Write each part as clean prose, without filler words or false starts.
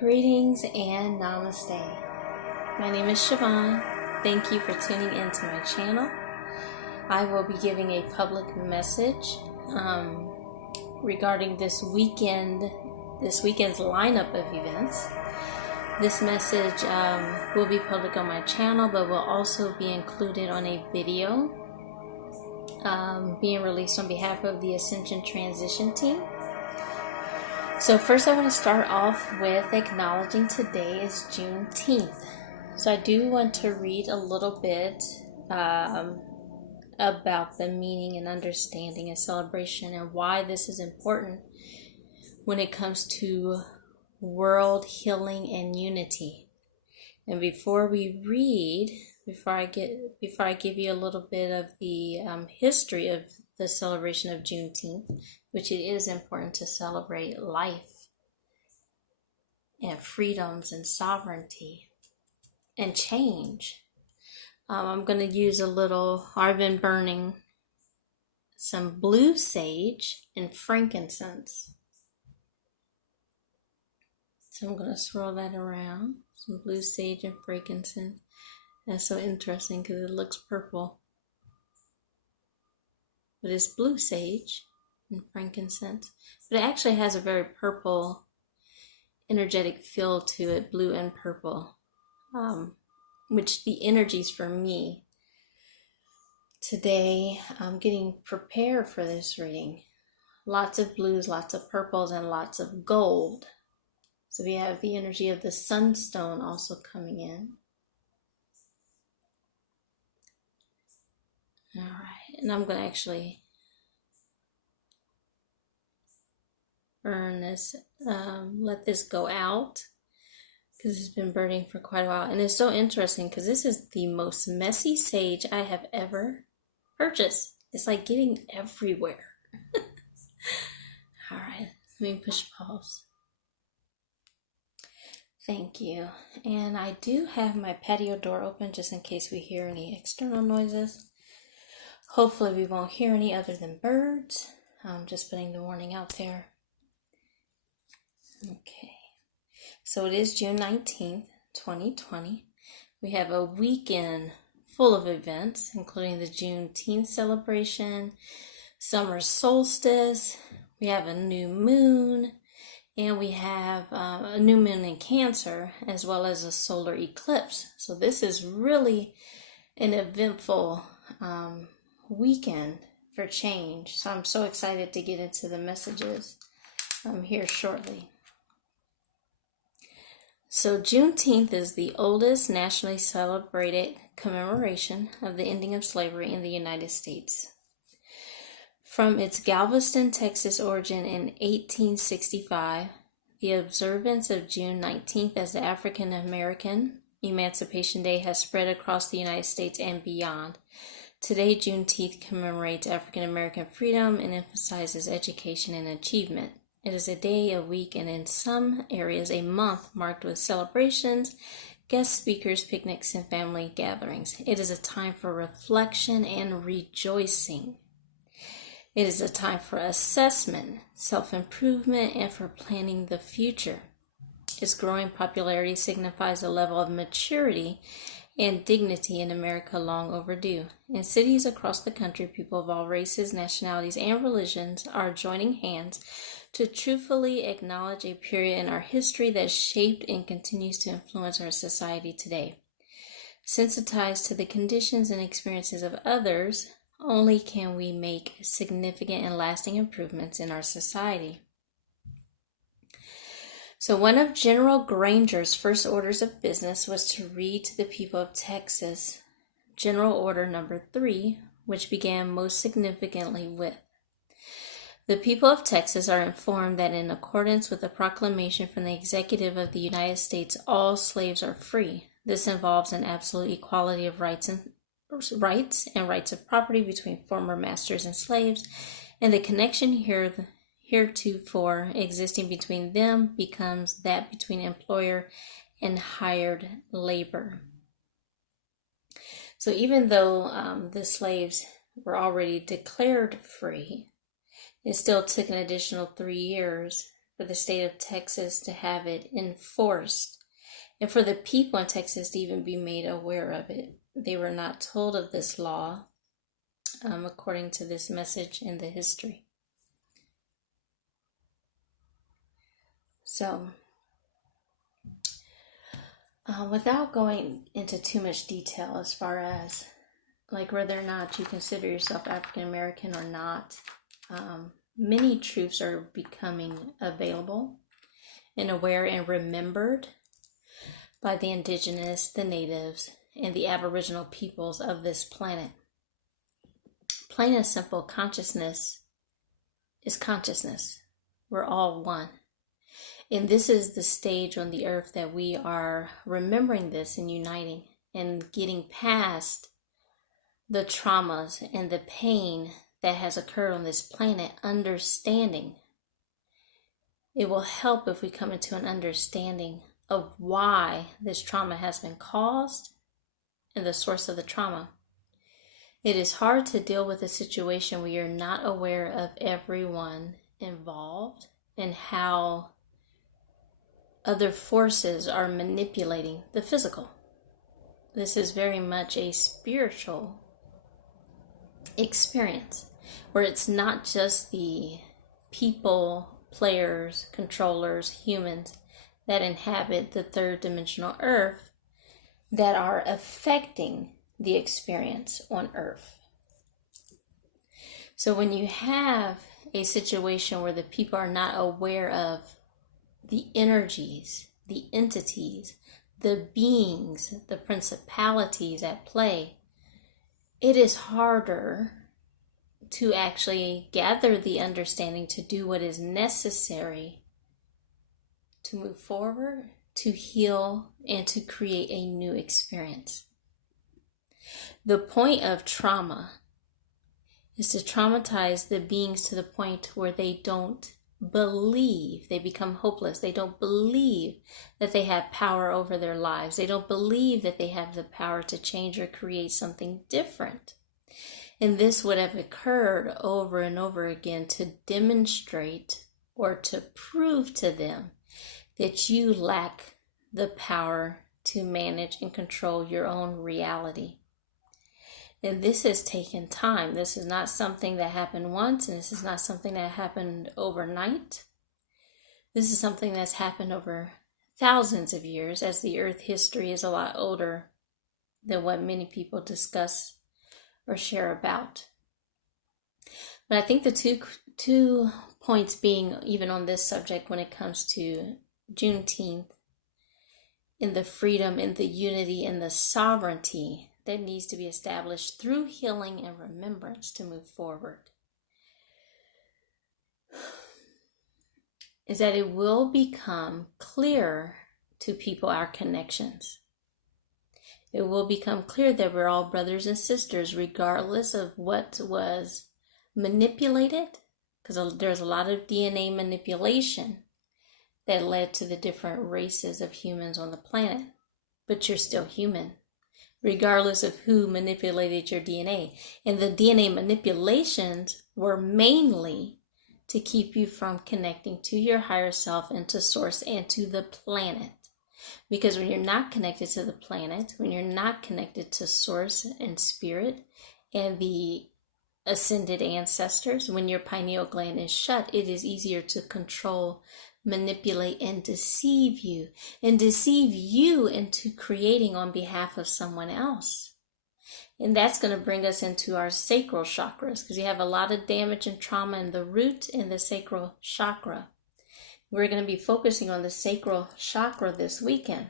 Greetings and namaste. My name is Siobhan. Thank you for tuning into my channel. I will be giving a public message regarding this weekend's lineup of events. This message will be public on my channel, but will also be included on a video being released on behalf of the Ascension Transition Team. So first I want to start off with acknowledging today is Juneteenth. So I do want to read a little bit about the meaning and understanding and celebration and why this is important when it comes to world healing and unity. And before I give you a little bit of the history of the celebration of Juneteenth, which it is important to celebrate life and freedoms and sovereignty and change. I'm going to use I've been burning some blue sage and frankincense. So I'm going to swirl that around, some blue sage and frankincense. That's so interesting because it looks purple. But it's blue sage and frankincense. But it actually has a very purple, energetic feel to it, blue and purple. Which the energies for me today, I'm getting prepared for this reading. Lots of blues, lots of purples, and lots of gold. So we have the energy of the Sunstone also coming in. All right, and I'm going to actually burn this, let this go out because it's been burning for quite a while. And it's so interesting because this is the most messy sage I have ever purchased. It's like getting everywhere. All right, let me push pause. Thank you. And I do have my patio door open just in case we hear any external noises. Hopefully we won't hear any other than birds. I'm just putting the warning out there. Okay. So it is June 19th, 2020. We have a weekend full of events, including the Juneteenth celebration, summer solstice, we have a new moon, and we have a new moon in Cancer, as well as a solar eclipse. So this is really an eventful weekend for change. So I'm so excited to get into the messages here shortly. So Juneteenth is the oldest nationally celebrated commemoration of the ending of slavery in the United States. From its Galveston, Texas origin in 1865, the observance of June 19th as the African American Emancipation Day has spread across the United States and beyond. Today, Juneteenth commemorates African American freedom and emphasizes education and achievement. It is a day, a week, and in some areas a month marked with celebrations, guest speakers, picnics, and family gatherings. It is a time for reflection and rejoicing. It is a time for assessment, self-improvement, and for planning the future. Its growing popularity signifies a level of maturity and dignity in America long overdue. In cities across the country, people of all races, nationalities, and religions are joining hands to truthfully acknowledge a period in our history that shaped and continues to influence our society today. Sensitized to the conditions and experiences of others, only can we make significant and lasting improvements in our society. So one of General Granger's first orders of business was to read to the people of Texas General Order Number 3, which began most significantly with, "The people of Texas are informed that in accordance with the proclamation from the Executive of the United States, all slaves are free. This involves an absolute equality of rights and rights of property between former masters and slaves, and the connection heretofore existing between them becomes that between employer and hired labor." So even though the slaves were already declared free, it still took an additional 3 years for the state of Texas to have it enforced, and for the people in Texas to even be made aware of it. They were not told of this law, according to this message in the history. So, without going into too much detail as far as like whether or not you consider yourself African American or not, many truths are becoming available and aware and remembered by the indigenous, the natives, and the aboriginal peoples of this planet. Plain and simple, consciousness is consciousness. We're all one. And this is the stage on the earth that we are remembering this and uniting and getting past the traumas and the pain that has occurred on this planet, understanding. It will help if we come into an understanding of why this trauma has been caused and the source of the trauma. It is hard to deal with a situation where you're not aware of everyone involved and how other forces are manipulating the physical. This is very much a spiritual experience where it's not just the people, players, controllers, humans that inhabit the third dimensional earth that are affecting the experience on earth. So when you have a situation where the people are not aware of the energies, the entities, the beings, the principalities at play, it is harder to actually gather the understanding to do what is necessary to move forward, to heal, and to create a new experience. The point of trauma is to traumatize the beings to the point where they don't believe, they become hopeless. They don't believe that they have power over their lives. They don't believe that they have the power to change or create something different. And this would have occurred over and over again to demonstrate or to prove to them that you lack the power to manage and control your own reality. And this has taken time. This is not something that happened once, and this is not something that happened overnight. This is something that's happened over thousands of years, as the Earth history is a lot older than what many people discuss or share about. But I think the two points being, even on this subject when it comes to Juneteenth, in the freedom, in the unity, in the sovereignty that needs to be established through healing and remembrance to move forward, is that it will become clear to people our connections. It will become clear that we're all brothers and sisters, regardless of what was manipulated, because there's a lot of DNA manipulation that led to the different races of humans on the planet. But you're still human, regardless of who manipulated your DNA. And the DNA manipulations were mainly to keep you from connecting to your higher self and to source and to the planet. Because when you're not connected to the planet, when you're not connected to source and spirit and the ascended ancestors, when your pineal gland is shut, it is easier to control, manipulate, and deceive you into creating on behalf of someone else. And that's going to bring us into our sacral chakras, because you have a lot of damage and trauma in the root and the sacral chakra. We're going to be focusing on the sacral chakra this weekend.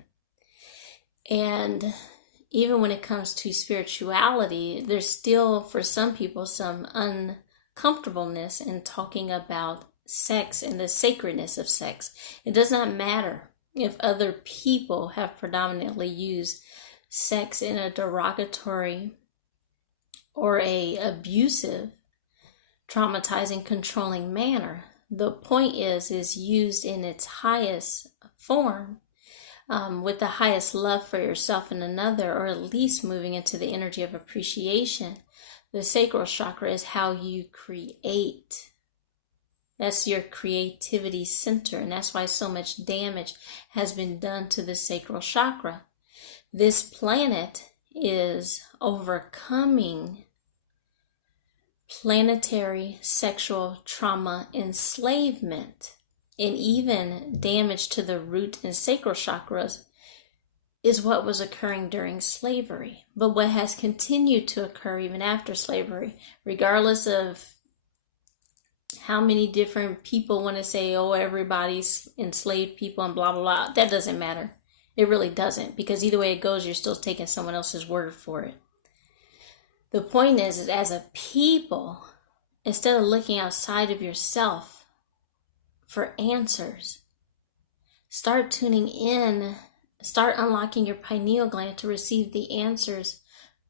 And even when it comes to spirituality, there's still, for some people, some uncomfortableness in talking about sex and the sacredness of sex. It does not matter if other people have predominantly used sex in a derogatory or a abusive, traumatizing, controlling manner. The point is used in its highest form, with the highest love for yourself and another, or at least moving into the energy of appreciation. The sacral chakra is how you create That's your creativity center, and that's why so much damage has been done to the sacral chakra. This planet is overcoming planetary sexual trauma enslavement, and even damage to the root and sacral chakras is what was occurring during slavery. But what has continued to occur even after slavery, regardless of how many different people want to say, oh, everybody's enslaved people and blah, blah, blah, that doesn't matter. It really doesn't, because either way it goes, you're still taking someone else's word for it. The point is as a people, instead of looking outside of yourself for answers, start tuning in, start unlocking your pineal gland to receive the answers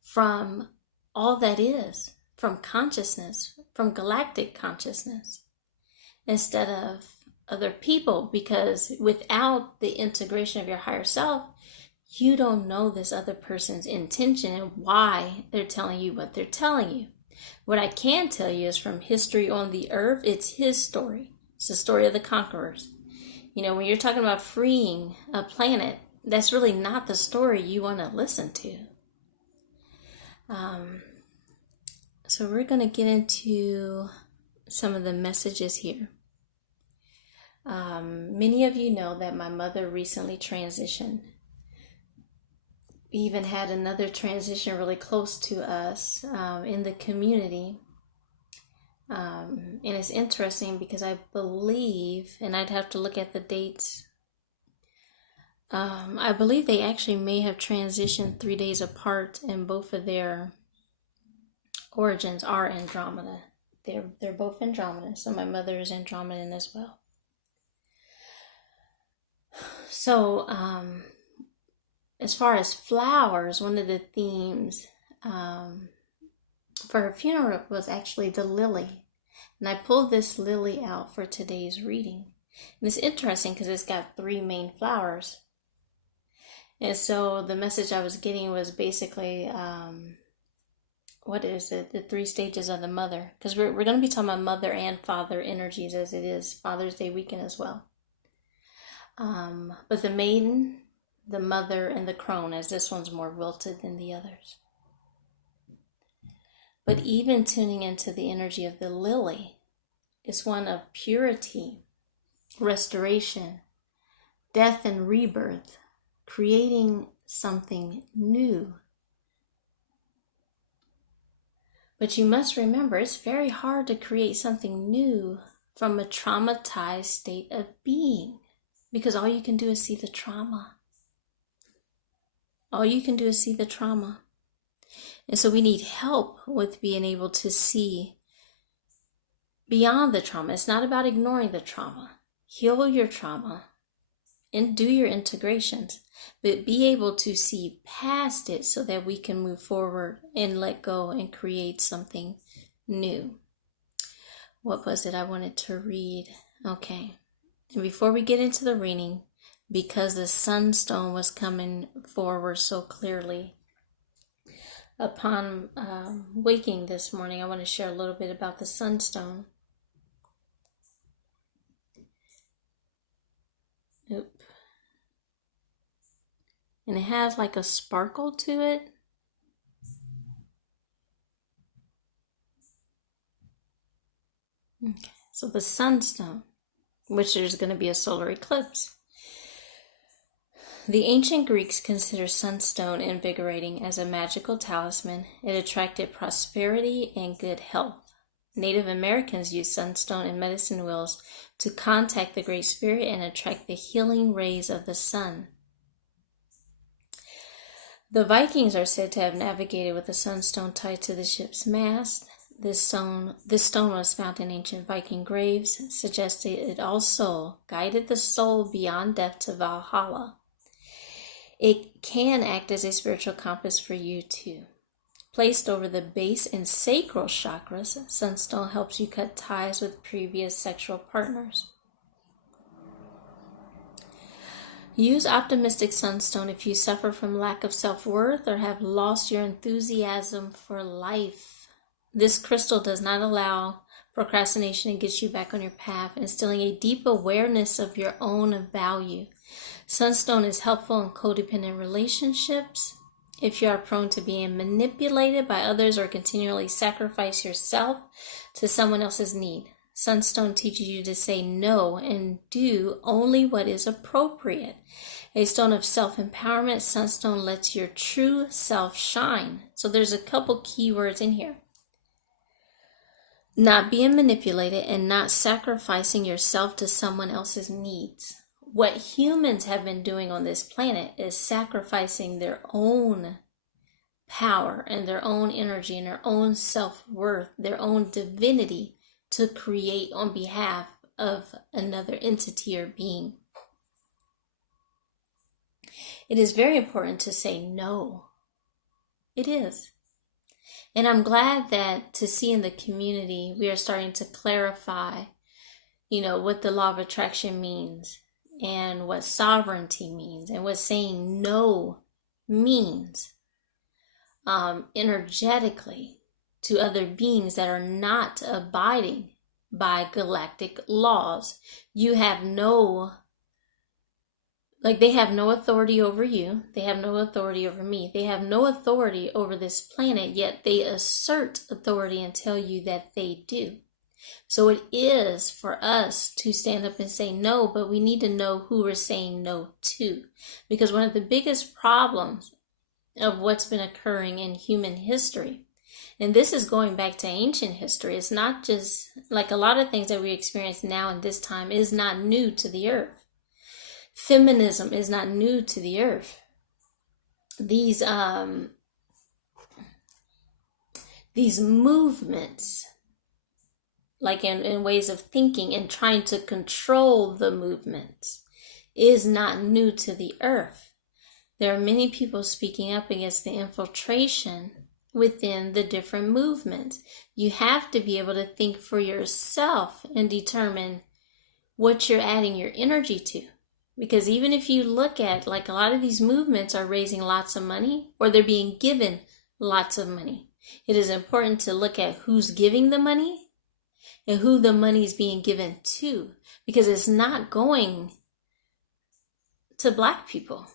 from all that is, from consciousness, from galactic consciousness, instead of other people, because without the integration of your higher self, you don't know this other person's intention and why they're telling you what they're telling you. What I can tell you is from history on the earth, it's his story. It's the story of the conquerors. You know, when you're talking about freeing a planet, that's really not the story you want to listen to. So we're going to get into some of the messages here. Many of you know that my mother recently transitioned. We even had another transition really close to us in the community. And it's interesting because I believe, and I'd have to look at the dates, I believe they actually may have transitioned 3 days apart, and both of their origins are Andromeda. They're both Andromeda, so my mother is Andromedan as well. So, as far as flowers, one of the themes for her funeral was actually the lily. And I pulled this lily out for today's reading. And it's interesting because it's got 3 main flowers. And so the message I was getting was basically, what is it? The 3 stages of the mother. Because we're going to be talking about mother and father energies, as it is Father's Day weekend as well. But the maiden, the mother, and the crone, as this one's more wilted than the others. But even tuning into the energy of the lily is one of purity, restoration, death and rebirth, creating something new. But you must remember, it's very hard to create something new from a traumatized state of being, because all you can do is see the trauma. All you can do is see the trauma. And so we need help with being able to see beyond the trauma. It's not about ignoring the trauma. Heal your trauma and do your integrations, but be able to see past it so that we can move forward and let go and create something new. What was it I wanted to read? Okay. And before we get into the reading, because the Sunstone was coming forward so clearly, upon waking this morning, I want to share a little bit about the Sunstone. Oop. And it has like a sparkle to it. Okay. So the Sunstone, which there's going to be a solar eclipse. The ancient Greeks considered sunstone invigorating as a magical talisman. It attracted prosperity and good health. Native Americans used sunstone and medicine wheels to contact the Great Spirit and attract the healing rays of the sun. The Vikings are said to have navigated with a sunstone tied to the ship's mast. This stone was found in ancient Viking graves, suggesting it also guided the soul beyond death to Valhalla. It can act as a spiritual compass for you too. Placed over the base and sacral chakras, sunstone helps you cut ties with previous sexual partners. Use optimistic sunstone if you suffer from lack of self-worth or have lost your enthusiasm for life. This crystal does not allow procrastination, and gets you back on your path, instilling a deep awareness of your own value. Sunstone is helpful in codependent relationships. If you are prone to being manipulated by others or continually sacrifice yourself to someone else's need, Sunstone teaches you to say no and do only what is appropriate. A stone of self-empowerment, Sunstone lets your true self shine. So there's a couple key words in here. Not being manipulated and not sacrificing yourself to someone else's needs. What humans have been doing on this planet is sacrificing their own power and their own energy and their own self-worth, their own divinity to create on behalf of another entity or being. It is very important to say no. It is. And I'm glad that to see in the community, we are starting to clarify, what the law of attraction means and what sovereignty means and what saying no means energetically to other beings that are not abiding by galactic laws. You have they have no authority over you. They have no authority over me. They have no authority over this planet, yet they assert authority and tell you that they do. So it is for us to stand up and say no, but we need to know who we're saying no to. Because one of the biggest problems of what's been occurring in human history, and this is going back to ancient history, it's not just like a lot of things that we experience now in this time is not new to the earth. Feminism is not new to the earth. These movements, like in ways of thinking and trying to control the movements, is not new to the earth. There are many people speaking up against the infiltration within the different movements. You have to be able to think for yourself and determine what you're adding your energy to. Because even if you look at, like, a lot of these movements are raising lots of money or they're being given lots of money. It is important to look at who's giving the money and who the money is being given to, because it's not going to Black people.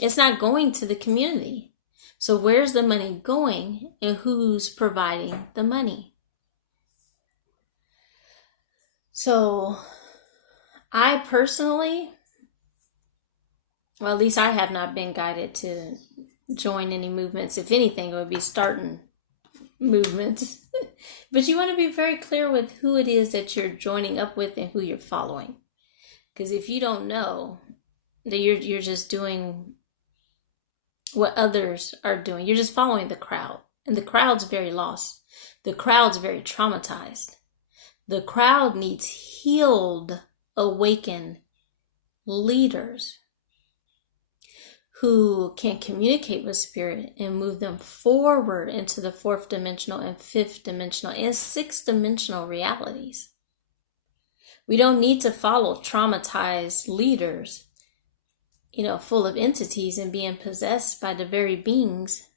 It's not going to the community. So where's the money going and who's providing the money? So I personally, well, at least I have not been guided to join any movements. If anything, it would be starting movements. But you want to be very clear with who it is that you're joining up with and who you're following. Because if you don't know, that you're just doing what others are doing. You're just following the crowd. And the crowd's very lost. The crowd's very traumatized. The crowd needs healed, awakened leaders who can communicate with spirit and move them forward into the fourth dimensional and fifth dimensional and sixth dimensional realities. We don't need to follow traumatized leaders, full of entities and being possessed by the very beings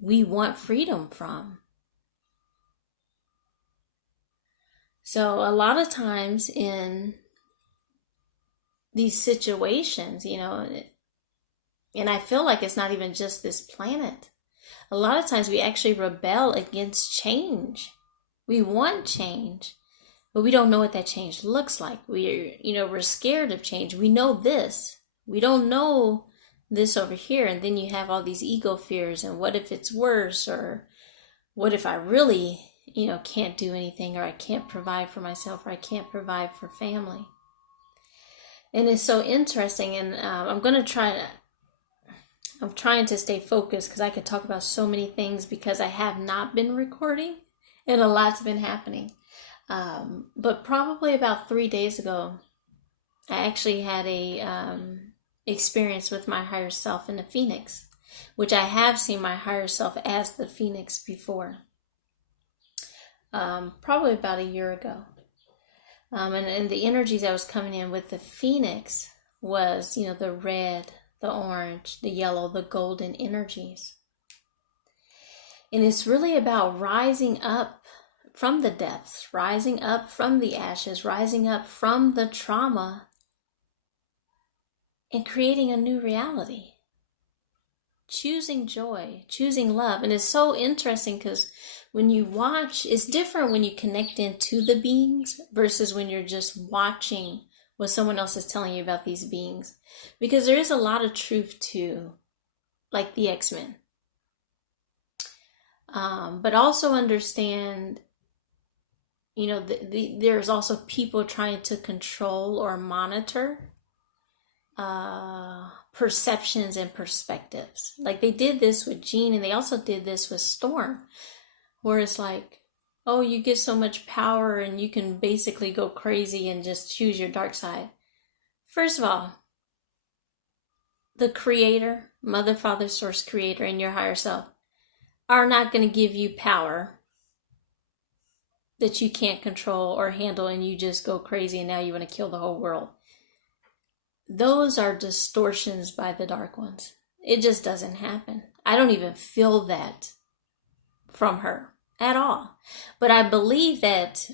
we want freedom from. So a lot of times in these situations, and I feel like it's not even just this planet. A lot of times we actually rebel against change. We want change, but we don't know what that change looks like. We're scared of change. We know this. We don't know this over here. And then you have all these ego fears. And what if it's worse? Or what if I really, can't do anything, or I can't provide for myself, or I can't provide for family? And it's so interesting. And I'm trying to stay focused because I could talk about so many things because I have not been recording and a lot's been happening. But probably about 3 days ago, I actually had a experience with my higher self in the Phoenix, which I have seen my higher self as the Phoenix before. Probably about a year ago. And the energies that was coming in with the Phoenix was, the red, the orange, the yellow, the golden energies. And it's really about rising up from the depths, rising up from the ashes, rising up from the trauma, and creating a new reality. Choosing joy, choosing love. And it's so interesting because when you watch, it's different when you connect into the beings versus when you're just watching what someone else is telling you about these beings. Because there is a lot of truth to, like the X-Men. But also understand, there's also people trying to control or monitor perceptions and perspectives. Like they did this with Jean, and they also did this with Storm, where it's like, oh, you get so much power and you can basically go crazy and just choose your dark side. First of all, the creator, mother, father, source, creator, and your higher self are not going to give you power that you can't control or handle and you just go crazy and now you want to kill the whole world. Those are distortions by the dark ones. It just doesn't happen. I don't even feel that from her at all. But I believe that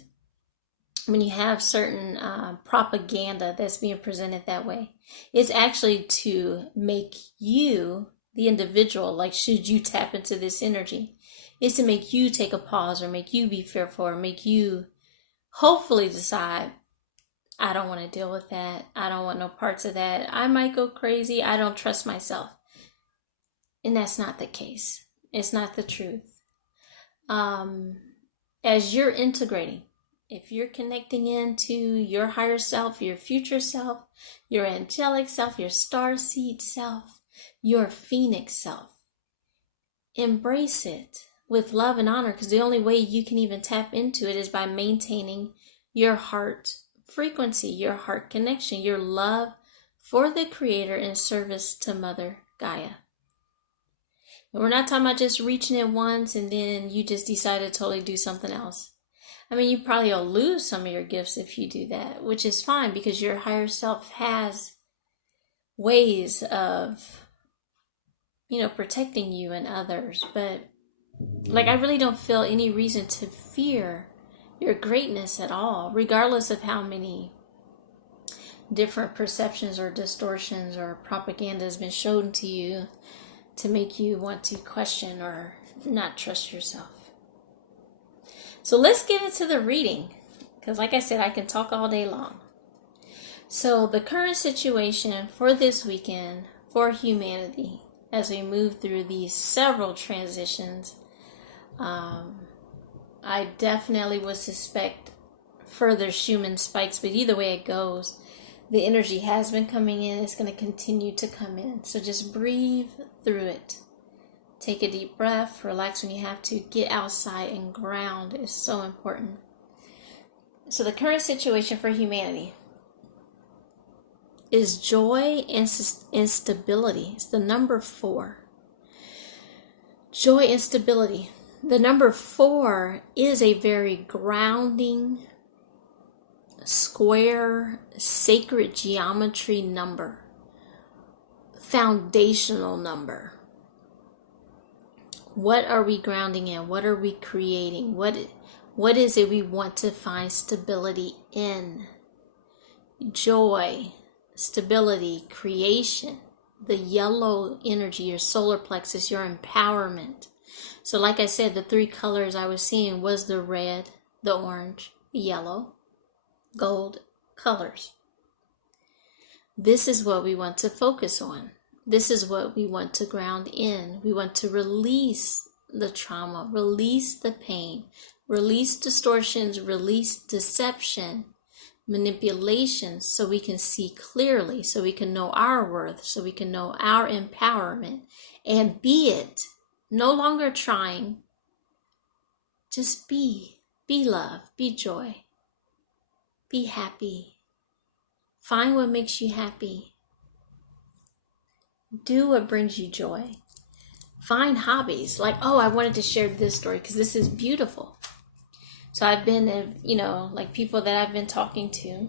when you have certain propaganda that's being presented that way, it's actually to make you, the individual, like should you tap into this energy, it's to make you take a pause or make you be fearful or make you hopefully decide, I don't want to deal with that. I don't want no parts of that. I might go crazy. I don't trust myself. And that's not the case. It's not the truth. As you're integrating, if you're connecting into your higher self, your future self, your angelic self, your starseed self, your phoenix self, embrace it with love and honor, because the only way you can even tap into it is by maintaining your heart frequency, your heart connection, your love for the creator in service to Mother Gaia. And we're not talking about just reaching it once and then you just decide to totally do something else. I mean, you probably will lose some of your gifts if you do that, which is fine because your higher self has ways of, protecting you and others. But I really don't feel any reason to fear your greatness at all, regardless of how many different perceptions or distortions or propaganda has been shown to you to make you want to question or not trust yourself. So let's get into the reading, because like I said, I can talk all day long. So the current situation for this weekend for humanity as we move through these several transitions, I definitely would suspect further Schumann spikes, but either way it goes, the energy has been coming in. It's going to continue to come in. So just breathe through it. Take a deep breath. Relax when you have to. Get outside and ground is so important. So the current situation for humanity is joy and stability. It's the number 4. Joy and stability. The number 4 is a very grounding, square, sacred geometry number. Foundational number. What are we grounding in? What are we creating? What is it we want to find stability in? Joy, stability, creation, the yellow energy, your solar plexus, your empowerment. So like I said, the 3 colors I was seeing was the red, the orange, the yellow, gold colors. This is what we want to focus on. This is what we want to ground in. We want to release the trauma, release the pain, release distortions, release deception, manipulation, so we can see clearly, so we can know our worth, so we can know our empowerment, and be it. No longer trying. Just be. Be love. Be joy. Be happy. Find what makes you happy. Do what brings you joy. Find hobbies. Like, I wanted to share this story because this is beautiful. So I've been, people that I've been talking to,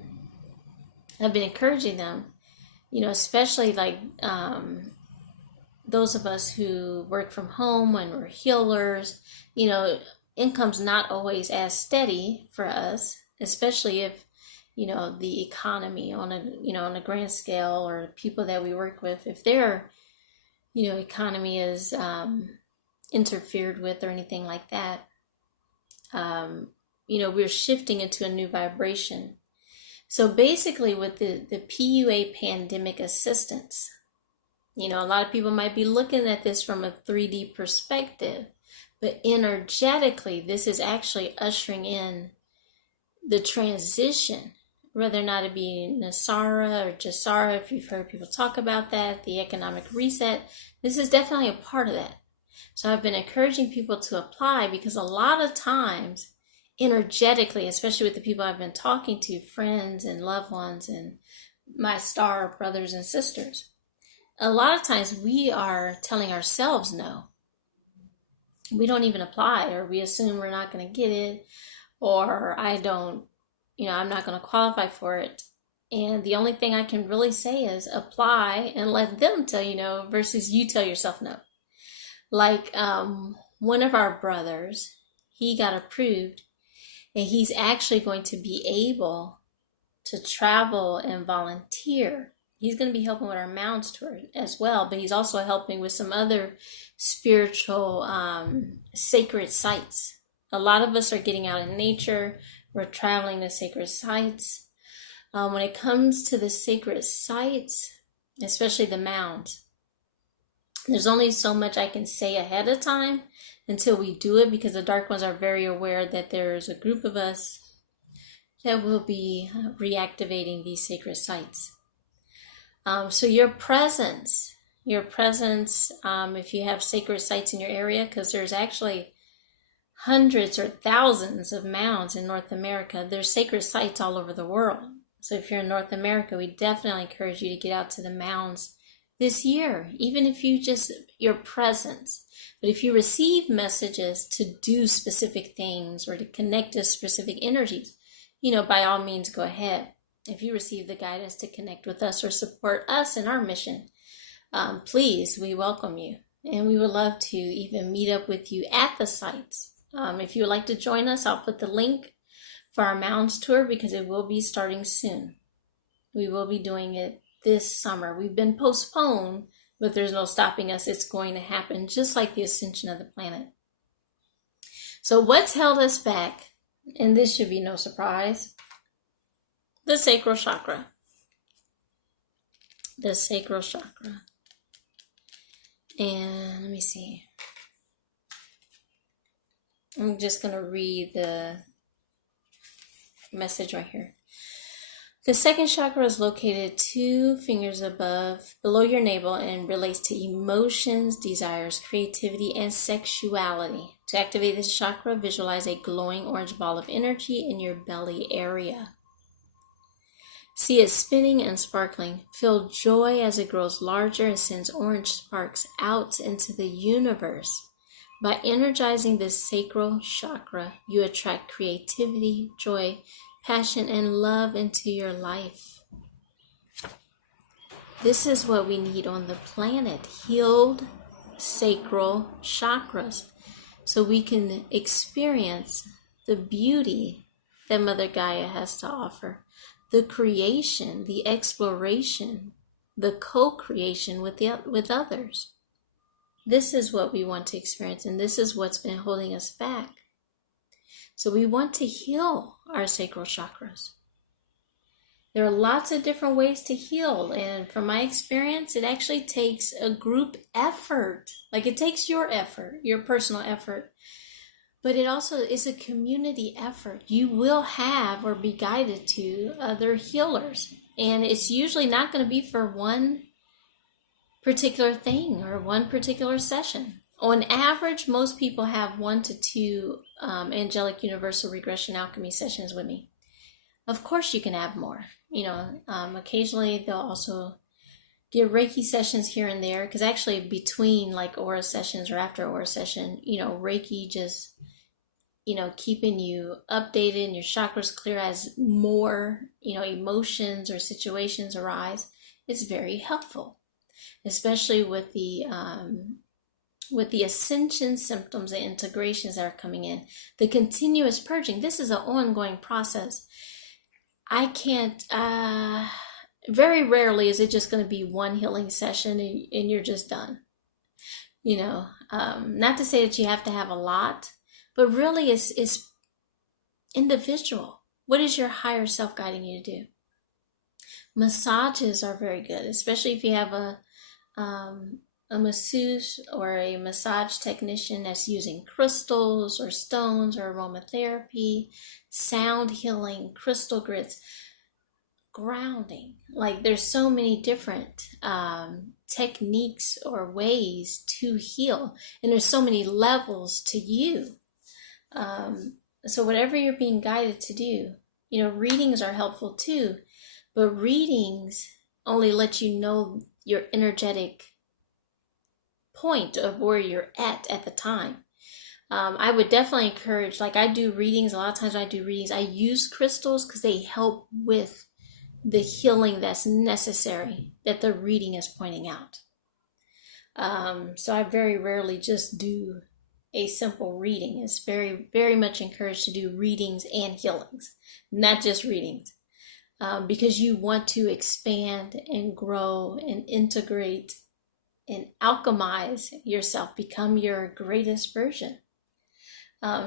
I've been encouraging them, especially those of us who work from home and we're healers, income's not always as steady for us, especially if, the economy on a grand scale, or people that we work with, if their, economy is interfered with or anything like that, we're shifting into a new vibration. So basically with the PUA pandemic assistance, a lot of people might be looking at this from a 3D perspective, but energetically, this is actually ushering in the transition, whether or not it be Nasara or Jasara, if you've heard people talk about that, the economic reset. This is definitely a part of that. So I've been encouraging people to apply, because a lot of times, energetically, especially with the people I've been talking to, friends and loved ones and my star brothers and sisters, a lot of times we are telling ourselves no. We don't even apply, or we assume we're not going to get it, or I'm not going to qualify for it. And the only thing I can really say is apply and let them tell you no, versus you tell yourself no. Like one of our brothers, he got approved, and he's actually going to be able to travel and volunteer. He's going to be helping with our Mounds Tour as well, but he's also helping with some other spiritual sacred sites. A lot of us are getting out in nature. We're traveling to sacred sites. When it comes to the sacred sites, especially the mounds, there's only so much I can say ahead of time until we do it, because the Dark Ones are very aware that there's a group of us that will be reactivating these sacred sites. So your presence, if you have sacred sites in your area, because there's actually hundreds or thousands of mounds in North America. There's sacred sites all over the world. So if you're in North America, we definitely encourage you to get out to the mounds this year, even if your presence. But if you receive messages to do specific things or to connect to specific energies, by all means, go ahead. If you receive the guidance to connect with us or support us in our mission, please, we welcome you. And we would love to even meet up with you at the sites. If you would like to join us, I'll put the link for our Mounds Tour, because it will be starting soon. We will be doing it this summer. We've been postponed, but there's no stopping us. It's going to happen, just like the ascension of the planet. So what's held us back, and this should be no surprise, the Sacral Chakra. The Sacral Chakra. And let me see. I'm just going to read the message right here. The second chakra is located 2 fingers below your navel, and relates to emotions, desires, creativity, and sexuality. To activate this chakra, visualize a glowing orange ball of energy in your belly area. See it spinning and sparkling. Feel joy as it grows larger and sends orange sparks out into the universe. By energizing this sacral chakra, you attract creativity, joy, passion, and love into your life. This is what we need on the planet: healed sacral chakras, so we can experience the beauty that Mother Gaia has to offer, the creation, the exploration, the co-creation with others. This is what we want to experience, and this is what's been holding us back. So we want to heal our sacral chakras. There are lots of different ways to heal, and from my experience, it actually takes a group effort. Like, it takes your effort, your personal effort, but it also is a community effort. You will have or be guided to other healers, and it's usually not going to be for one particular thing or one particular session. On average, most people have 1 to 2 angelic universal regression alchemy sessions with me. Of course, you can have more. Occasionally they'll also get Reiki sessions here and there, because actually between like aura sessions or after aura session, Reiki just, keeping you updated and your chakras clear as more, emotions or situations arise, is very helpful, especially with the with the ascension symptoms and integrations that are coming in, the continuous purging. This is an ongoing process. I can't, very rarely is it just going to be one healing session and you're just done. Not to say that you have to have a lot, but really it's individual. What is your higher self guiding you to do? Massages are very good, especially if you have a masseuse or a massage technician that's using crystals or stones or aromatherapy, sound healing, crystal grits, grounding. Like there's so many different techniques or ways to heal, and there's so many levels to you. So whatever you're being guided to do, readings are helpful too, but readings only let you know your energetic point of where you're at the time. I would definitely encourage, like I do readings, a lot of times when I do readings, I use crystals because they help with the healing that's necessary that the reading is pointing out. So I very rarely just do a simple reading. It's very, very much encouraged to do readings and healings, not just readings, because you want to expand and grow and integrate and alchemize yourself, become your greatest version.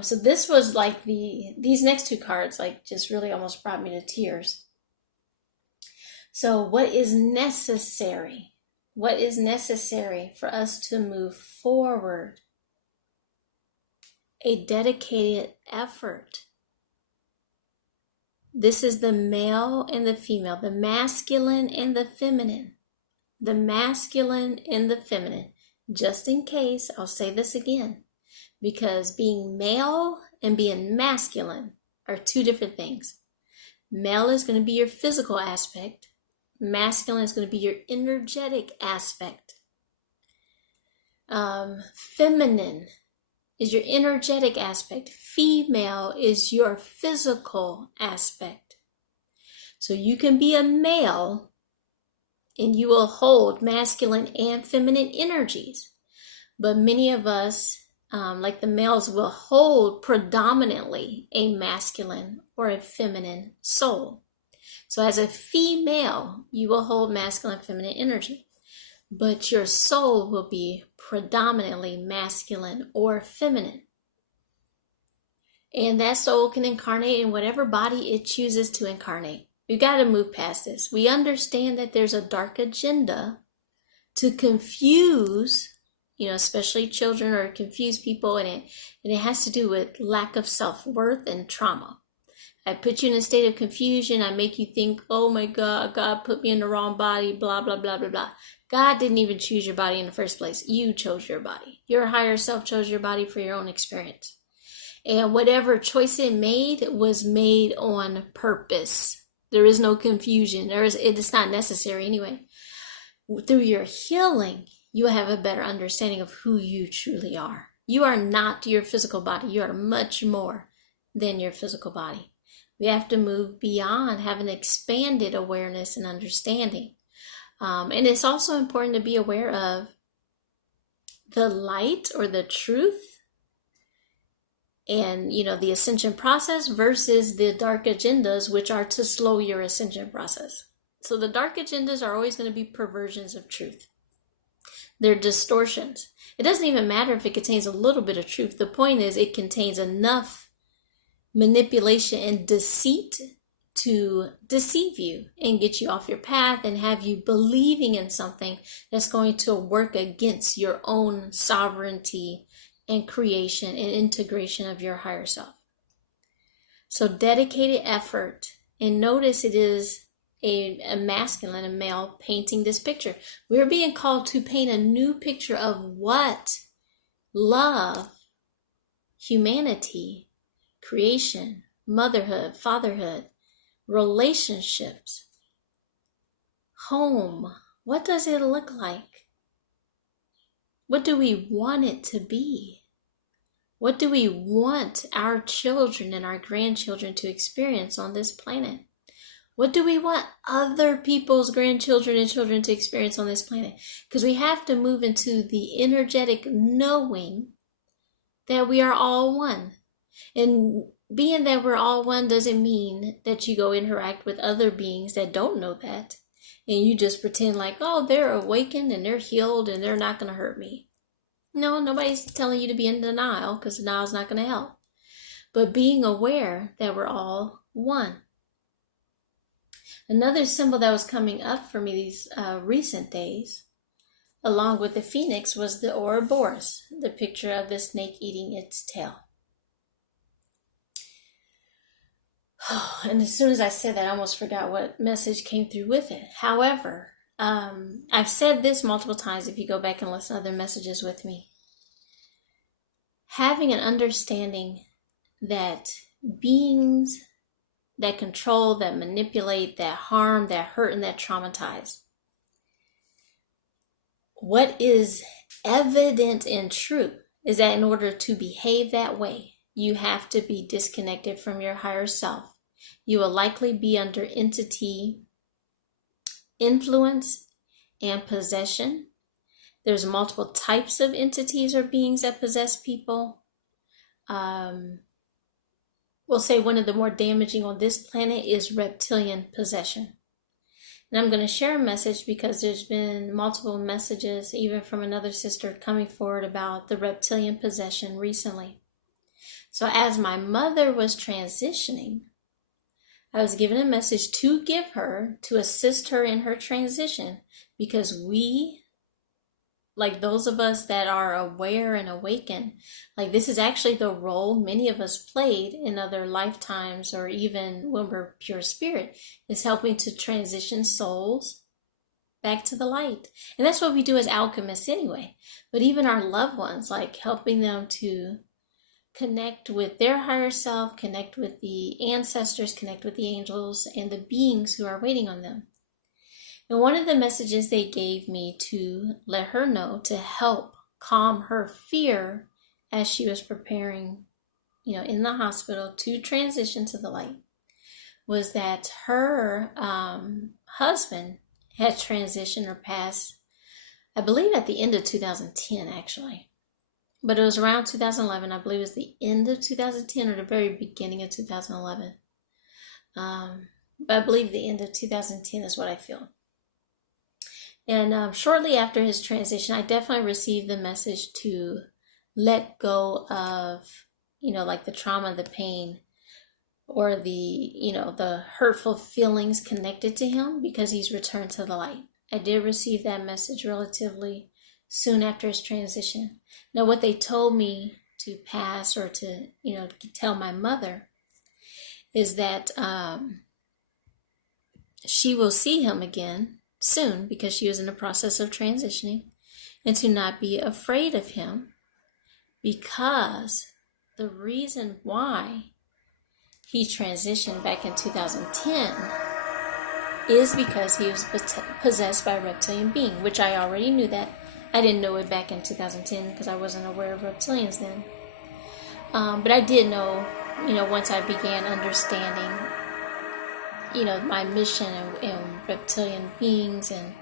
So this was like these next two cards, like just really almost brought me to tears. So what is necessary? What is necessary for us to move forward? A dedicated effort. This is the male and the female, the masculine and the feminine. The masculine and the feminine. Just in case, I'll say this again, because being male and being masculine are two different things. Male is going to be your physical aspect. Masculine is going to be your energetic aspect. Feminine is your energetic aspect. Female is your physical aspect. So you can be a male and you will hold masculine and feminine energies. But many of us, like the males, will hold predominantly a masculine or a feminine soul. So as a female, you will hold masculine and feminine energy, but your soul will be predominantly masculine or feminine. And that soul can incarnate in whatever body it chooses to incarnate. We've got to move past this. We understand that there's a dark agenda to confuse, especially children, or confuse people, and it has to do with lack of self-worth and trauma. I put you in a state of confusion. I make you think, oh my God, God put me in the wrong body, blah, blah, blah, blah, blah. God didn't even choose your body in the first place. You chose your body. Your higher self chose your body for your own experience. And whatever choice it made was made on purpose. There is no confusion. It's not necessary anyway. Through your healing, you have a better understanding of who you truly are. You are not your physical body. You are much more than your physical body. We have to move beyond having expanded awareness and understanding. And it's also important to be aware of the light or the truth and, the ascension process versus the dark agendas, which are to slow your ascension process. So the dark agendas are always going to be perversions of truth. They're distortions. It doesn't even matter if it contains a little bit of truth. The point is it contains enough manipulation and deceit to deceive you and get you off your path and have you believing in something that's going to work against your own sovereignty and creation and integration of your higher self. So dedicated effort, and notice it is a masculine, a male painting this picture. We're being called to paint a new picture of what love, humanity, creation, motherhood, fatherhood, relationships, home. What does it look like? What do we want it to be? What do we want our children and our grandchildren to experience on this planet? What do we want other people's grandchildren and children to experience on this planet? Because we have to move into the energetic knowing that we are all one. And being that we're all one doesn't mean that you go interact with other beings that don't know that. And you just pretend like, oh, they're awakened and they're healed and they're not going to hurt me. No, nobody's telling you to be in denial, because denial's not going to help. But being aware that we're all one. Another symbol that was coming up for me these recent days, along with the phoenix, was the Ouroboros, the picture of the snake eating its tail. And as soon as I said that, I almost forgot what message came through with it. However, I've said this multiple times if you go back and listen to other messages with me. Having an understanding that beings that control, that manipulate, that harm, that hurt, and that traumatize, what is evident and true is that in order to behave that way, you have to be disconnected from your higher self. You will likely be under entity influence and possession. There's multiple types of entities or beings that possess people. We'll say one of the more damaging on this planet is reptilian possession. And I'm going to share a message because there's been multiple messages, even from another sister, coming forward about the reptilian possession recently. So as my mother was transitioning, I was given a message to give her, to assist her in her transition, because we, like those of us that are aware and awakened, like this is actually the role many of us played in other lifetimes, or even when we're pure spirit, is helping to transition souls back to the light. And that's what we do as alchemists anyway. But even our loved ones, like helping them to connect with their higher self, connect with the ancestors, connect with the angels and the beings who are waiting on them. And one of the messages they gave me to let her know, to help calm her fear as she was preparing, in the hospital to transition to the light, was that her husband had transitioned or passed, I believe at the end of 2010 actually. But it was around 2011. I believe it was the end of 2010 or the very beginning of 2011. But I believe the end of 2010 is what I feel. And shortly after his transition, I definitely received the message to let go of, like the trauma, the pain, or the hurtful feelings connected to him, because he's returned to the light. I did receive that message relatively soon after his transition. Now, what they told me to pass or to, tell my mother is that she will see him again soon, because she was in the process of transitioning, and to not be afraid of him, because the reason why he transitioned back in 2010 is because he was possessed by a reptilian being, which I already knew that. I didn't know it back in 2010 because I wasn't aware of reptilians then. But I did know, once I began understanding, my mission and reptilian beings and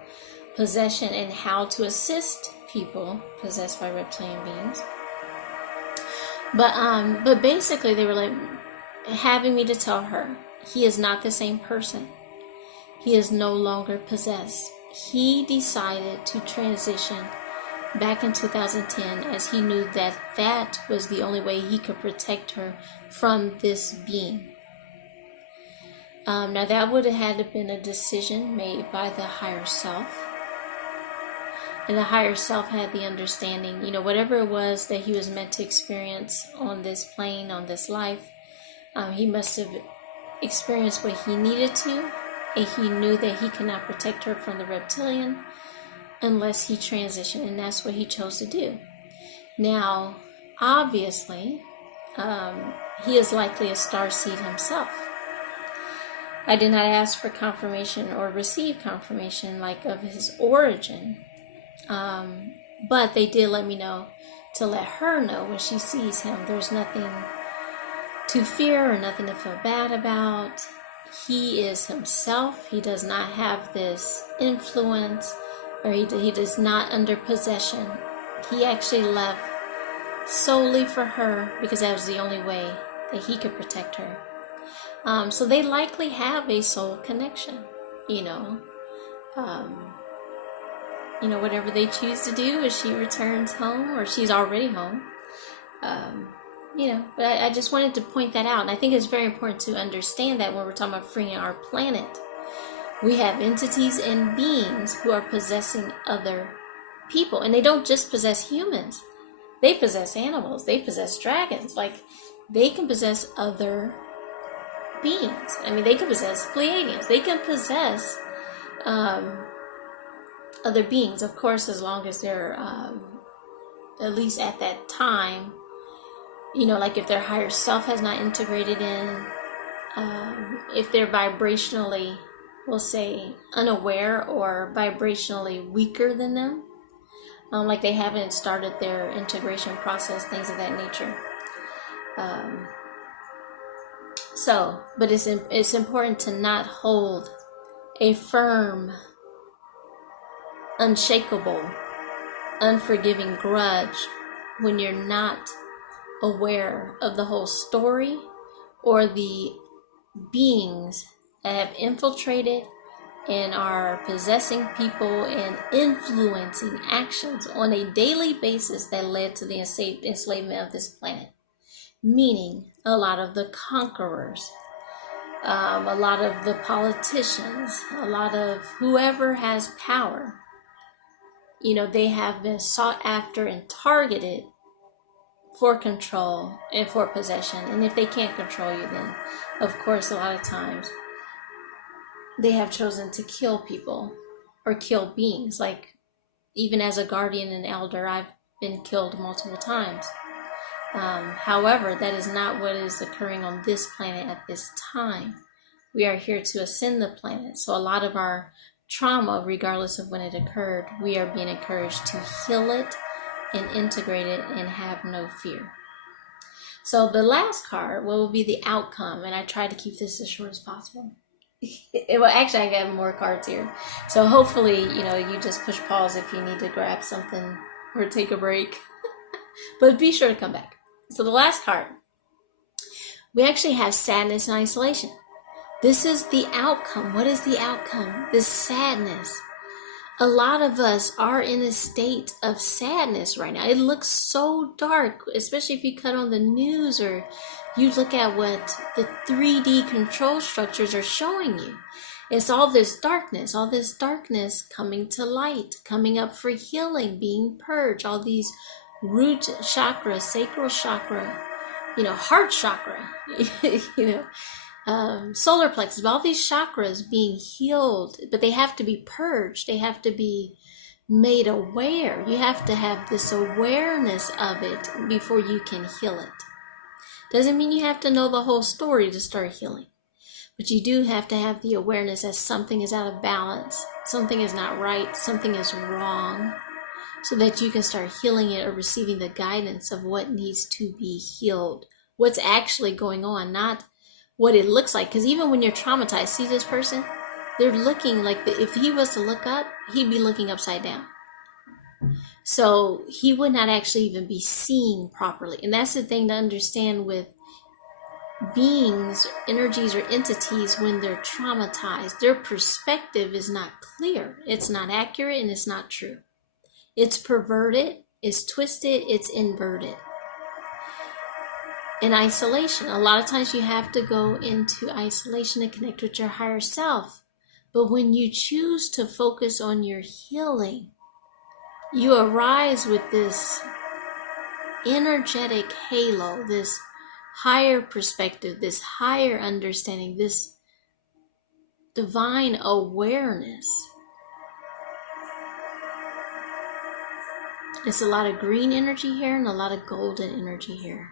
possession, and how to assist people possessed by reptilian beings. But basically they were like having me to tell her, he is not the same person. He is no longer possessed. He decided to transition back in 2010 as he knew that that was the only way he could protect her from this being. Now that would have had to been a decision made by the higher self. And the higher self had the understanding, whatever it was that he was meant to experience on this plane, on this life, he must have experienced what he needed to, and he knew that he could not protect her from the reptilian unless he transitioned, and that's what he chose to do. Now, obviously, he is likely a starseed himself. I did not ask for confirmation or receive confirmation of his origin, but they did let me know to let her know when she sees him there's nothing to fear or nothing to feel bad about. he is himself. He does not have this influence, or he does not under possession. He actually left solely for her because that was the only way that he could protect her. So they likely have a soul connection, whatever they choose to do as she returns home, or she's already home. But I just wanted to point that out. And I think it's very important to understand that when we're talking about freeing our planet, we have entities and beings who are possessing other people. And they don't just possess humans. They possess animals. They possess dragons. Like, they can possess other beings. I mean, they can possess Blue Avians. They can possess other beings, of course, as long as they're, at least at that time, like if their higher self has not integrated in, if they're vibrationally, we'll say, unaware or vibrationally weaker than them, like they haven't started their integration process, things of that nature. But it's important to not hold a firm, unshakable, unforgiving grudge when you're not aware of the whole story or the beings that have infiltrated and are possessing people and influencing actions on a daily basis that led to the enslavement of this planet. Meaning a lot of the conquerors, a lot of the politicians, a lot of whoever has power, they have been sought after and targeted for control and for possession. And if they can't control you, then of course a lot of times they have chosen to kill people or kill beings. Like, even as a guardian and elder, I've been killed multiple times. However, that is not what is occurring on this planet at this time. We are here to ascend the planet. So a lot of our trauma, regardless of when it occurred, we are being encouraged to heal it and integrate it and have no fear. So the last card, what will be the outcome? And I tried to keep this as short as possible. Well, actually, I got more cards here. So hopefully, you just push pause if you need to grab something or take a break. But be sure to come back. So the last card, we actually have sadness and isolation. This is the outcome. What is the outcome? This sadness. A lot of us are in a state of sadness right now. It looks so dark, especially if you cut on the news or you look at what the 3D control structures are showing you. It's all this darkness coming to light, coming up for healing, being purged, all these root chakra, sacral chakra, heart chakra, solar plexus, all these chakras being healed, but they have to be purged. They have to be made aware. You have to have this awareness of it before you can heal it. Doesn't mean you have to know the whole story to start healing, but you do have to have the awareness that something is out of balance, something is not right, something is wrong, so that you can start healing it or receiving the guidance of what needs to be healed, what's actually going on, not what it looks like. Because even when you're traumatized, see this person, they're looking like, if he was to look up, he'd be looking upside down. So he would not actually even be seeing properly. And that's the thing to understand with beings, energies, or entities when they're traumatized. Their perspective is not clear. It's not accurate and it's not true. It's perverted, it's twisted, it's inverted. In isolation, a lot of times you have to go into isolation to connect with your higher self. But when you choose to focus on your healing, you arise with this energetic halo, this higher perspective, this higher understanding, this divine awareness. It's a lot of green energy here and a lot of golden energy here.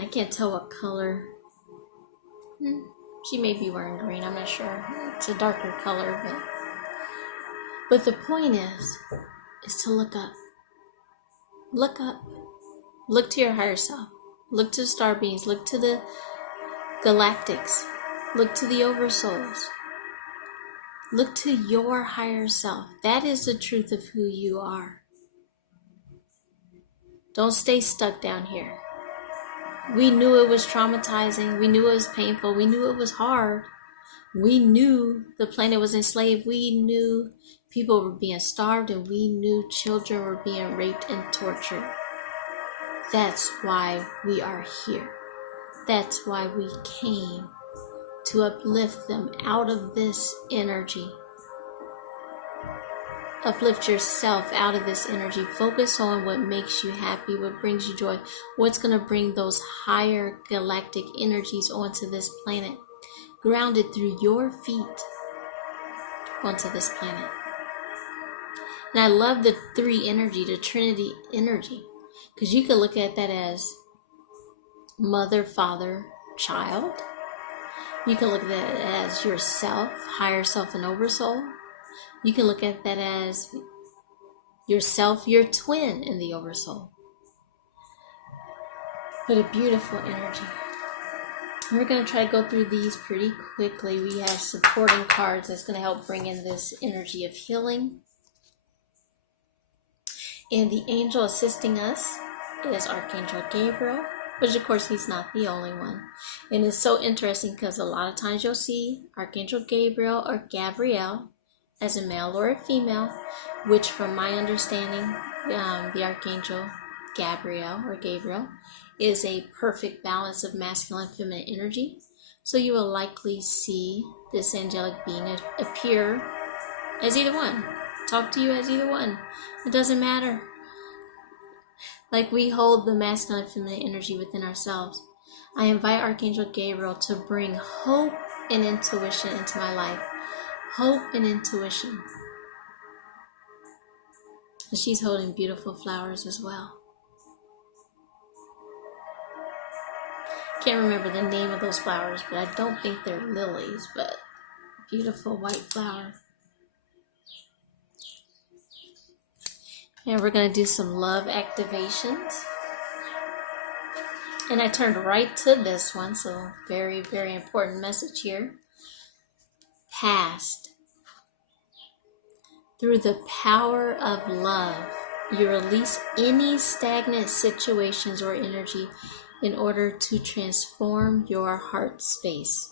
I can't tell what color. She may be wearing green, I'm not sure. It's a darker color, but the point is to look up. Look up. Look to your higher self. Look to the star beings. Look to the galactics. Look to the oversouls. Look to your higher self. That is the truth of who you are. Don't stay stuck down here. We knew it was traumatizing. We knew it was painful. We knew it was hard. We knew the planet was enslaved. We knew people were being starved, and we knew children were being raped and tortured. That's why we are here. That's why we came, to uplift them out of this energy. Uplift yourself out of this energy. Focus on what makes you happy, what brings you joy, what's going to bring those higher galactic energies onto this planet, grounded through your feet onto this planet. And I love the three energy, the Trinity energy, because you can look at that as mother, father, child. You can look at that as yourself, higher self, and oversoul. You can look at that as yourself, your twin in the oversoul. But a beautiful energy. We're going to try to go through these pretty quickly. We have supporting cards that's going to help bring in this energy of healing. And the angel assisting us is Archangel Gabriel, which of course he's not the only one. And it's so interesting because a lot of times you'll see Archangel Gabriel or Gabriel as a male or a female, which from my understanding, the Archangel Gabriel is a perfect balance of masculine and feminine energy. So you will likely see this angelic being appear as either one, talk to you as either one. It doesn't matter. Like we hold the masculine and feminine energy within ourselves. I invite Archangel Gabriel to bring hope and intuition into my life. Hope and intuition. And she's holding beautiful flowers as well. Can't remember the name of those flowers, but I don't think they're lilies, but beautiful white flower. And we're going to do some love activations. And I turned right to this one, so very, very important message here. Past. Through the power of love, you release any stagnant situations or energy in order to transform your heart space.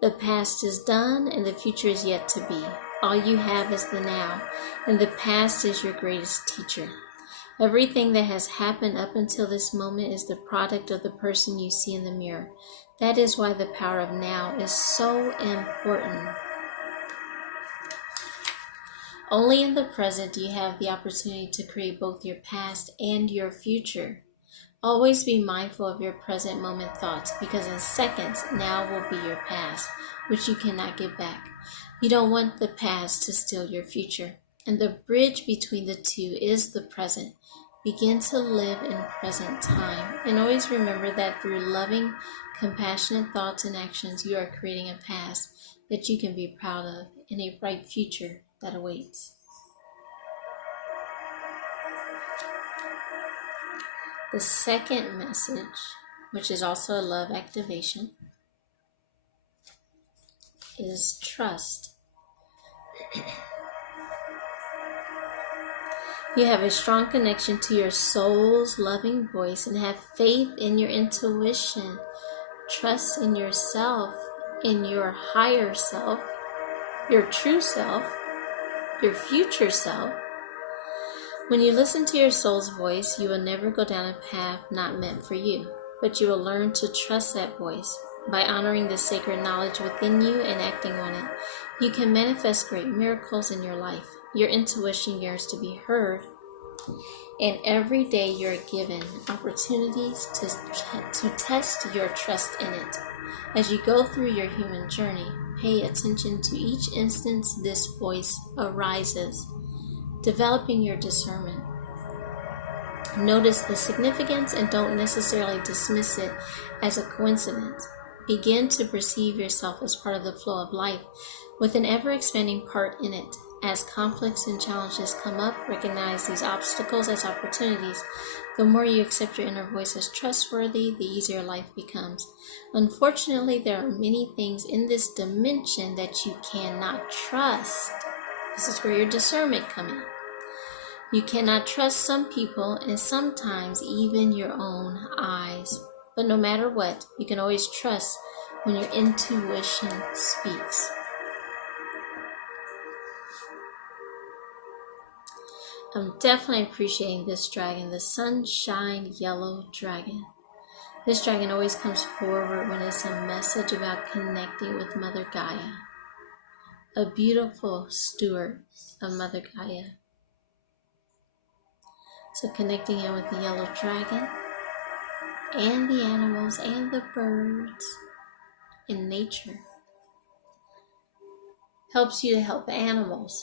The past is done and the future is yet to be. All you have is the now, and the past is your greatest teacher. Everything that has happened up until this moment is the product of the person you see in the mirror. That is why the power of now is so important. Only in the present do you have the opportunity to create both your past and your future. Always be mindful of your present moment thoughts, because in seconds, now will be your past, which you cannot get back. You don't want the past to steal your future, and the bridge between the two is the present. Begin to live in present time, and always remember that through loving, compassionate thoughts and actions, you are creating a past that you can be proud of and a bright future that awaits. The second message, which is also a love activation, is trust. You have a strong connection to your soul's loving voice and have faith in your intuition. Trust in yourself, in your higher self, your true self, your future self. When you listen to your soul's voice, you will never go down a path not meant for you, but you will learn to trust that voice. By honoring the sacred knowledge within you and acting on it, you can manifest great miracles in your life. Your intuition yearns to be heard, and every day you're given opportunities to test your trust in it. As you go through your human journey, pay attention to each instance this voice arises, developing your discernment. Notice the significance and don't necessarily dismiss it as a coincidence. Begin to perceive yourself as part of the flow of life with an ever-expanding part in it. As conflicts and challenges come up, recognize these obstacles as opportunities. The more you accept your inner voice as trustworthy, the easier life becomes. Unfortunately, there are many things in this dimension that you cannot trust. This is where your discernment comes in. You cannot trust some people and sometimes even your own eyes. But no matter what, you can always trust when your intuition speaks. I'm definitely appreciating this dragon, the Sunshine Yellow Dragon. This dragon always comes forward when it's a message about connecting with Mother Gaia, a beautiful steward of Mother Gaia. So connecting in with the yellow dragon and the animals and the birds in nature helps you to help animals,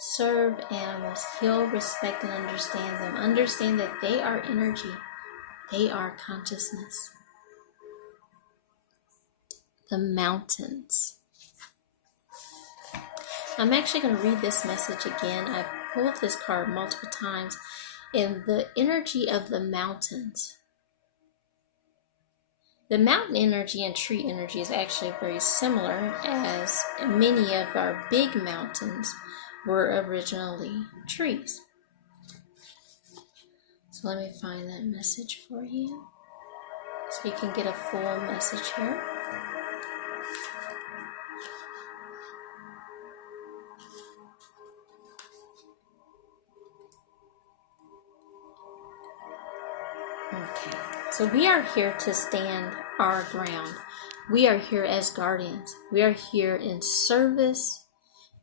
serve animals, heal, respect, and understand them. Understand that they are energy. They are consciousness. The mountains. I'm actually going to read this message again. I've pulled this card multiple times. In the energy of the mountains. The mountain energy and tree energy is actually very similar, as many of our big mountains were originally trees. So let me find that message for you so you can get a full message here. Okay, so we are here to stand our ground. We are here as guardians. We are here in service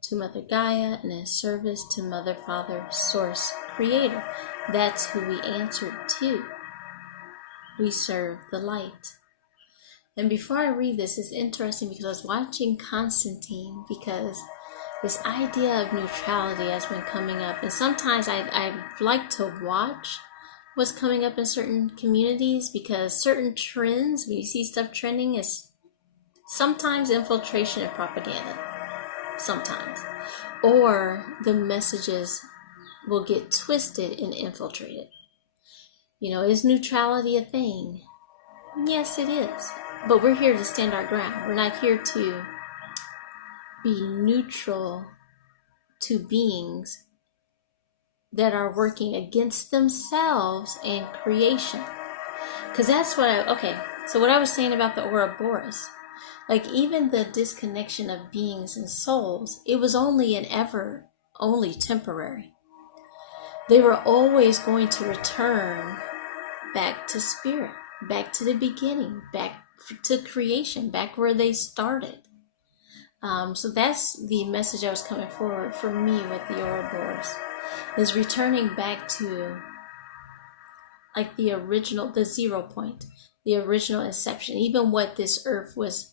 to Mother Gaia and in service to Mother, Father, Source, Creator. That's who we answer to. We serve the light. And before I read this, it's interesting because I was watching Constantine, because this idea of neutrality has been coming up. And sometimes I like to watch what's coming up in certain communities, because certain trends, when you see stuff trending, is sometimes infiltration and propaganda. Sometimes. Or the messages will get twisted and infiltrated. You know, is neutrality a thing? Yes, it is. But we're here to stand our ground. We're not here to be neutral to beings that are working against themselves and creation. Because that's what so what I was saying about the Ouroboros, like even the disconnection of beings and souls, it was only temporary. They were always going to return back to spirit, back to the beginning, back to creation, back where they started. So that's the message that was coming forward for me with the Ouroboros, is returning back to like the original, the 0 point, the original inception, even what this earth was,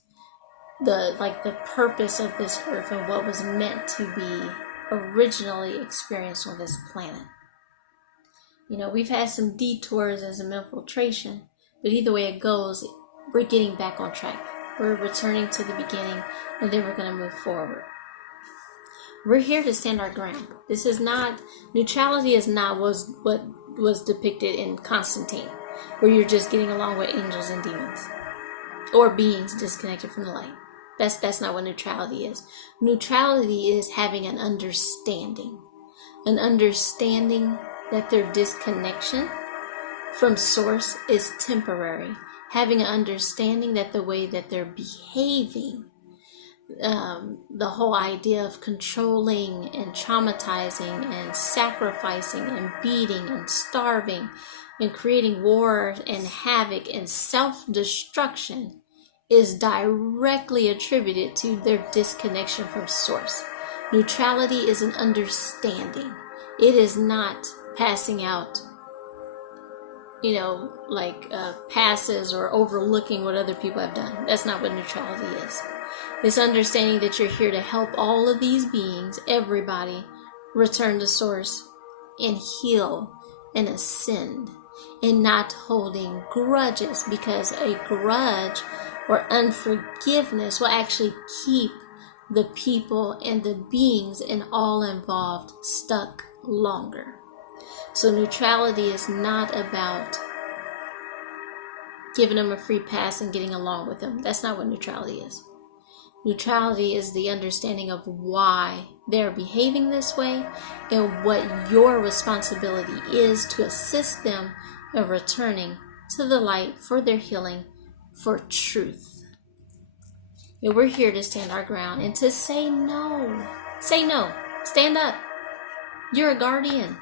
the purpose of this earth and what was meant to be originally experienced on this planet. You know, we've had some detours and some infiltration, but either way it goes, we're getting back on track. We're returning to the beginning, and then we're going to move forward. We're here to stand our ground. This is not, neutrality is not what was depicted in Constantine, where you're just getting along with angels and demons, or beings disconnected from the light. That's not what neutrality is. Neutrality is having an understanding that their disconnection from source is temporary, having an understanding that the way that they're behaving, the whole idea of controlling and traumatizing and sacrificing and beating and starving and creating war and havoc and self-destruction is directly attributed to their disconnection from source. Neutrality is an understanding. It is not passing out, passes or overlooking what other people have done. That's not what neutrality is. It's understanding that you're here to help all of these beings, everybody, return to source and heal and ascend, and not holding grudges, because a grudge or unforgiveness will actually keep the people and the beings and all involved stuck longer. So neutrality is not about giving them a free pass and getting along with them. That's not what neutrality is. Neutrality is the understanding of why they're behaving this way and what your responsibility is to assist them in returning to the light for their healing, for truth. And we're here to stand our ground and to say no. Say no. Stand up. You're a guardian.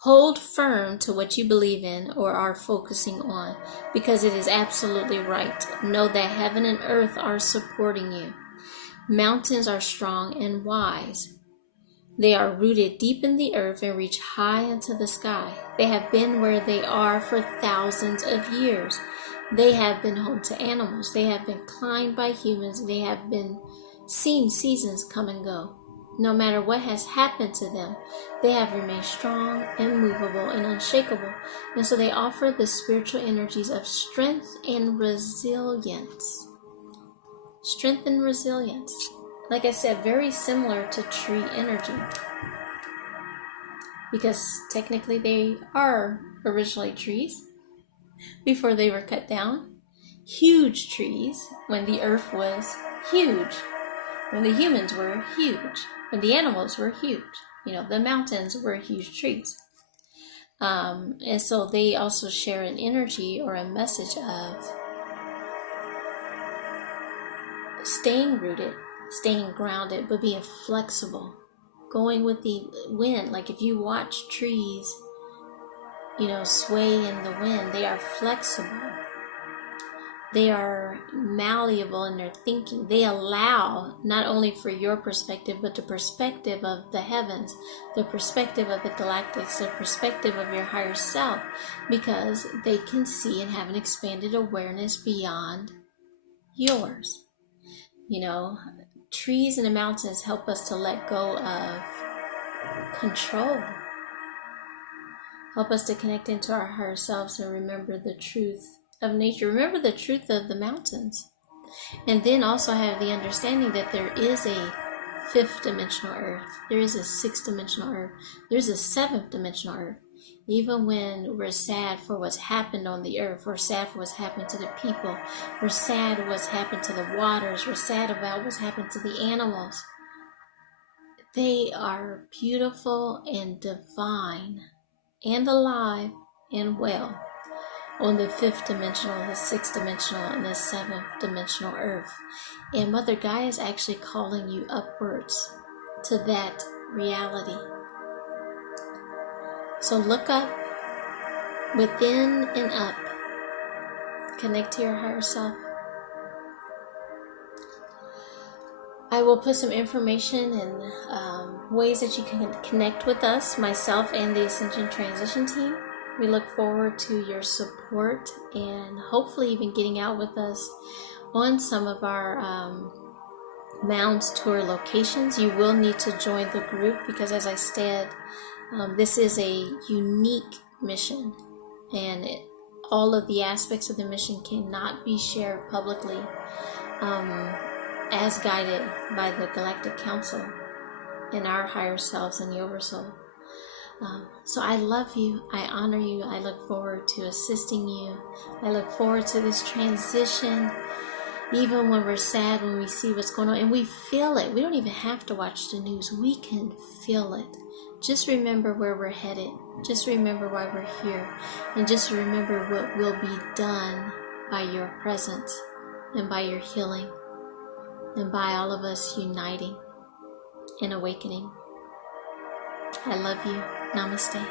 Hold firm to what you believe in or are focusing on, because it is absolutely right. Know that heaven and earth are supporting you. Mountains are strong and wise. They are rooted deep in the earth and reach high into the sky. They have been where they are for thousands of years. They have been home to animals. They have been climbed by humans. They have been seen seasons come and go. No matter what has happened to them, they have remained strong, immovable, and unshakable. And so they offer the spiritual energies of strength and resilience. Strength and resilience. Like I said, very similar to tree energy. Because technically they are originally trees before they were cut down. Huge trees when the earth was huge. When the humans were huge. When the animals were huge. The mountains were huge trees. And so they also share an energy or a message of staying rooted, staying grounded, but being flexible, going with the wind. Like if you watch trees, sway in the wind, they are flexible. They are malleable in their thinking. They allow not only for your perspective, but the perspective of the heavens, the perspective of the galactics, the perspective of your higher self, because they can see and have an expanded awareness beyond yours. Trees and the mountains help us to let go of control. Help us to connect into our higher selves and remember the truth of nature. Remember the truth of the mountains. And then also have the understanding that there is a fifth dimensional earth. There is a sixth dimensional earth. There's a seventh dimensional earth. Even when we're sad for what's happened on the earth, we're sad for what's happened to the people, we're sad what's happened to the waters, we're sad about what's happened to the animals. They are beautiful and divine and alive and well on the fifth dimensional, the sixth dimensional, and the seventh dimensional earth. And Mother Gaia is actually calling you upwards to that reality. So look up, within and up. Connect to your higher self. I will put some information and ways that you can connect with us, myself and the Ascension Transition team. We look forward to your support and hopefully even getting out with us on some of our Mounds Tour locations. You will need to join the group because, as I said, this is a unique mission, and all of the aspects of the mission cannot be shared publicly as guided by the Galactic Council and our higher selves and the Oversoul. So I love you, I honor you, I look forward to assisting you, I look forward to this transition, even when we're sad, when we see what's going on, and we feel it. We don't even have to watch the news, we can feel it. Just remember where we're headed. Just remember why we're here. And just remember what will be done by your presence and by your healing and by all of us uniting and awakening. I love you. Namaste.